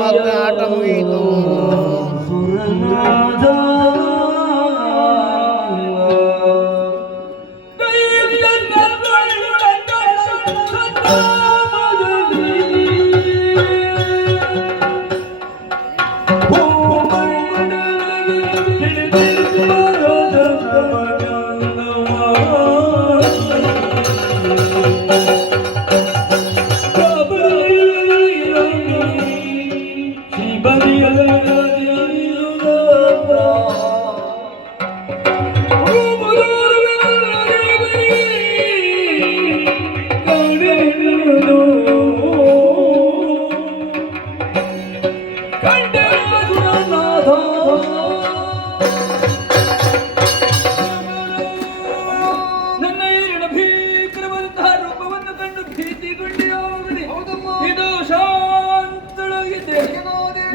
ಮಾತ್ರ ಆಟ ಮುಗಿಯಿತು.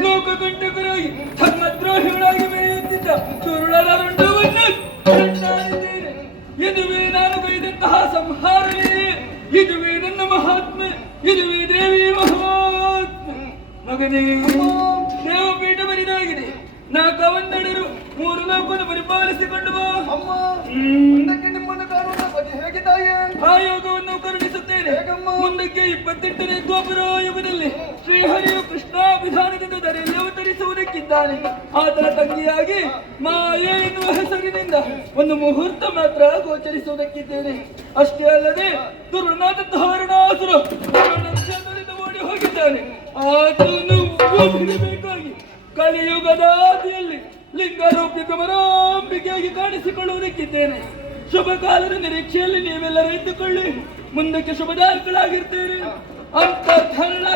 ಲೋಕಕಂಟಕರಾಗಿ ಧರ್ಮದ್ರೋಹಿಗಳಾಗಿ ಬೆಳೆಯುತ್ತಿದ್ದ ಸುರುಳರ ರುಂಡವನ್ನು ಕಂಡಾಡಿದ್ದೇನೆ. ಇದುವೇ ನಾನು ಕೈದಂತಹ ಸಂಹಾರವೇ, ಇದುವೇ ನನ್ನ ಮಹಾತ್ಮೆ, ಇದುವೇ ದೇವಿ ಮಹಾತ್ಮೆ. ಮಗನೇ, ದೇವಪೀಠ ಬರಿದಾಗಿದೆ. ನಾ ಕವಂದಡರು 3 ಲೋಕವನ್ನು ಪರಿಪಾಲಿಸಿಕೊಂಡು ಬಾ. ನಿಮ್ಮನ್ನು ಕಾಣುವ ಬಗ್ಗೆ ಹೇಗೆ ತಾಯೇ? ಆ ಯೋಗವನ್ನು ಕರುಣಿಸುತ್ತೇನೆ. ಮುಂದಕ್ಕೆ 28ನೇ ದ್ವಾಪರ ಯುಗದಲ್ಲಿ ಶ್ರೀಹರಿಯು ಕೃಷ್ಣಾಭಿಧಾನದಿಂದ ಧರೆಯಲ್ಲಿ ಅವತರಿಸುವುದಕ್ಕಿದ್ದಾನೆ. ಆತನ ತಂಗಿಯಾಗಿ ಮಾಯೆ ಎನ್ನುವ ಹೆಸರಿನಿಂದ ಒಂದು ಮುಹೂರ್ತ ಮಾತ್ರ ಗೋಚರಿಸುವುದಕ್ಕಿದ್ದೇನೆ. ಅಷ್ಟೇ ಅಲ್ಲದೆ ದುರ್ನಾಥ ಹಾರಣಾಸುರ ಓಡಿ ಹೋಗಿದ್ದಾನೆ. ಆತನು ಬೇಕಾಗಿ ಕಲಿಯುಗದ ಆದಿಯಲ್ಲಿ ಲಿಂಗರೂಪಿ ಕಮರಾಂಬಿಕೆಯಾಗಿ ಕಾಣಿಸಿಕೊಳ್ಳುವುದಕ್ಕಿದ್ದೇನೆ. ಶುಭ ಕಾಲದ ನಿರೀಕ್ಷೆಯಲ್ಲಿ ನೀವೆಲ್ಲರೂ ಇದ್ದುಕೊಳ್ಳಿ. ಮುಂದಕ್ಕೆ ಶುಭದಾಯಕಗಳಾಗಿರ್ತೇನೆ. ಅಂತರ್ಧರಣ